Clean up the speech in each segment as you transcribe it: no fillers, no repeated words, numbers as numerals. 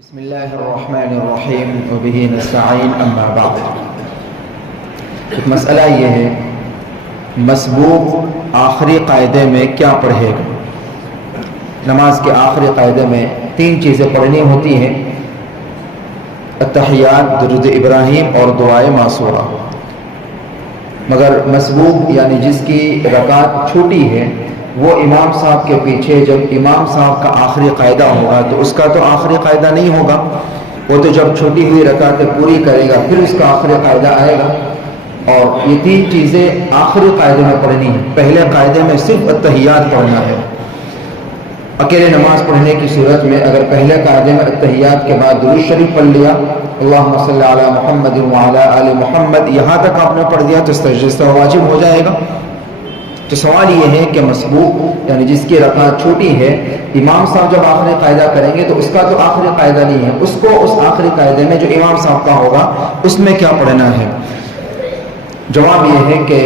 بسم اللہ الرحمن الرحیم وبہ نستعین اما بعد۔ ایک مسئلہ یہ ہے، مسبوق آخری قاعدے میں کیا پڑھے گا؟ نماز کے آخری قاعدے میں تین چیزیں پڑھنی ہوتی ہیں: التحیات، درود ابراہیم اور دعائے معصورہ۔ مگر مسبوق یعنی جس کی رکعت چھوٹی ہے، وہ امام صاحب کے پیچھے جب امام صاحب کا آخری قاعدہ ہوگا تو اس کا تو آخری قاعدہ نہیں ہوگا، وہ تو جب چھوٹی ہوئی رکعتیں پوری کرے گا پھر اس کا آخری قاعدہ آئے گا۔ اور یہ تین چیزیں آخری قاعدے میں پڑھنی ہیں۔ پہلے قاعدے میں صرف التحیات پڑھنا ہے۔ اکیلے نماز پڑھنے کی صورت میں اگر پہلے قاعدے میں التحیات کے بعد درود شریف پڑھ لیا، اللہم صلی علی محمد وعلی آل محمد، یہاں تک آپ نے پڑھ دیا تو سجدہ واجب ہو جائے گا۔ تو سوال یہ ہے کہ مسبوق یعنی جس کی رکعت چھوٹی ہے، امام صاحب جب آخری قاعدہ کریں گے تو اس کا تو آخری قاعدہ نہیں ہے، اس کو اس آخری قاعدے میں جو امام صاحب کا ہوگا اس میں کیا پڑھنا ہے؟ جواب یہ ہے کہ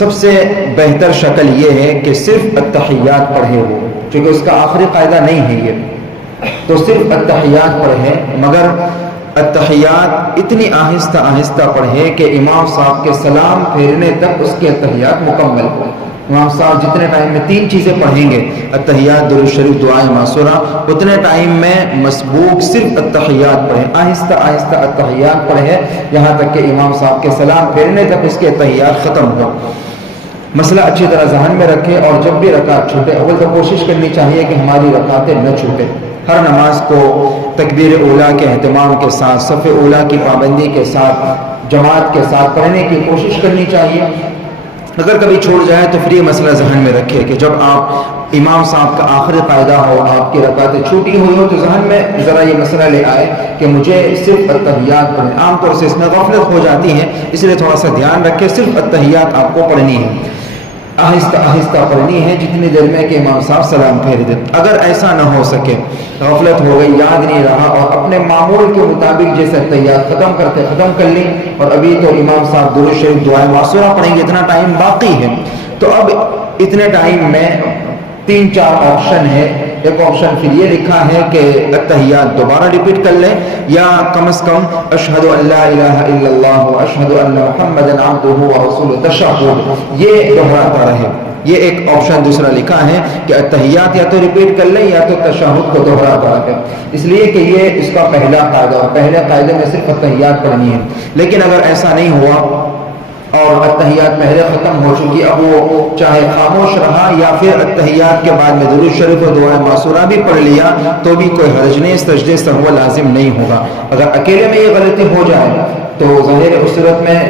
سب سے بہتر شکل یہ ہے کہ صرف التحیات پڑھے ہو، کیونکہ اس کا آخری قاعدہ نہیں ہے یہ، تو صرف التحیات پڑھے، مگر التحیات اتنی آہستہ آہستہ پڑھے کہ امام صاحب کے سلام پھیرنے تک اس کے التحیات مکمل ہو۔ امام صاحب جتنے ٹائم میں تین چیزیں پڑھیں گے، التحیات، درود شریف، دعائے معصورہ، اتنے ٹائم میں مسبوق صرف التحیات پڑھے، آہستہ آہستہ التحیات پڑھے یہاں تک کہ امام صاحب کے سلام پھیرنے تک اس کے التحیات ختم ہو۔ مسئلہ اچھی طرح ذہن میں رکھے، اور جب بھی رکعت چھوٹے، اول تو کوشش کرنی چاہیے کہ ہماری رکعتیں نہ چھوٹے۔ ہر نماز کو تکبیر اولیٰ کے اہتمام کے ساتھ، صف اولیٰ کی پابندی کے ساتھ، جماعت کے ساتھ پڑھنے کی کوشش کرنی چاہیے۔ اگر کبھی چھوڑ جائے تو پھر یہ مسئلہ ذہن میں رکھے کہ جب آپ امام صاحب کا آخری قاعدہ ہو، آپ کی رکعتیں چھوٹی ہوئی ہو، تو ذہن میں ذرا یہ مسئلہ لے آئے کہ مجھے صرف التحیات پڑھیں۔ عام طور سے اس میں غفلت ہو جاتی ہے، اس لیے تھوڑا سا دھیان رکھے، صرف التحیات آپ کو پڑھنی ہے، آہستہ آہستہ پڑھنی ہے جتنی دیر میں کہ امام صاحب سلام پھیر دیں۔ اگر ایسا نہ ہو سکے، غفلت ہو گئی، یاد نہیں رہا، اور اپنے معمول کے مطابق جیسے التحیات ختم کرتے ختم کر لی، اور ابھی تو امام صاحب درود شریف، دعائے معصورہ پڑھیں گے، اتنا ٹائم باقی ہے، تو اب اتنے ٹائم میں تین چار آپشن ہے۔ ایک آپشن پھر یہ لکھا ہے کہ التحیات دوبارہ ریپیٹ کر لیں، یا کم از کم اشہد ان لا الہ الا اللہ واشہد ان محمدا عبدہ ورسولہ تشہد یہ دہراتا رہے۔ یہ ایک آپشن دوسرا لکھا ہے کہ التحیات یا تو ریپیٹ کر لیں یا تو تشہد کو دہراتا رہے، اس لیے کہ یہ اس کا پہلا قاعدہ، پہلے قاعدے میں صرف التحیات پڑھنی ہے۔ لیکن اگر ایسا نہیں ہوا اور التحیات پہلے ختم ہو چکی، اب وہ چاہے خاموش رہا یا پھر التحیات کے بعد میں درود شریف و دعائے معصورہ بھی پڑھ لیا تو بھی کوئی حرج نہیں، سجدے سہو لازم نہیں ہوگا۔ اگر اکیلے میں یہ غلطی ہو جائے تو ظاہر اس صورت میں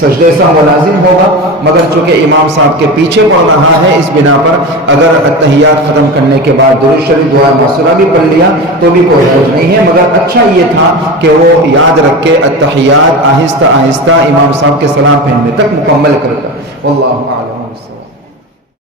سجدے سہو لازم ہوگا، مگر چونکہ امام صاحب کے پیچھے پڑھ رہا ہے، اس بنا پر اگر التحیات ختم کرنے کے بعد درود شریف، دعائے معصورہ بھی پڑھ لیا تو بھی کوئی حرج نہیں ہے۔ مگر اچھا یہ تھا کہ وہ یاد رکھے التحیات آہستہ آہستہ امام صاحب کے سلام پھیرنے تک مکمل کرتا۔ واللہ اعلم۔